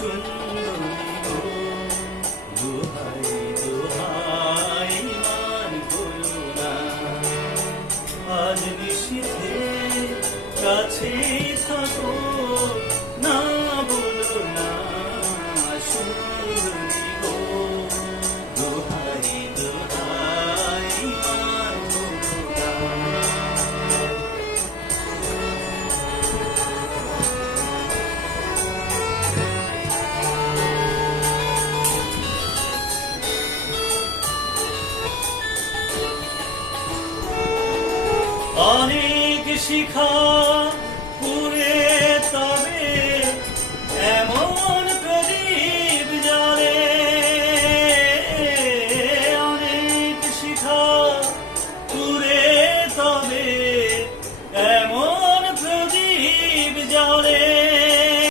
সুন্দরী গো, দোহাই দোহাই মান ভুলো না। আজ নিশীথে কাছেই থাকো, না বলো না সুন্দরী গো, দোহাই দোহাই মান ভুলো না। অনেক শিখা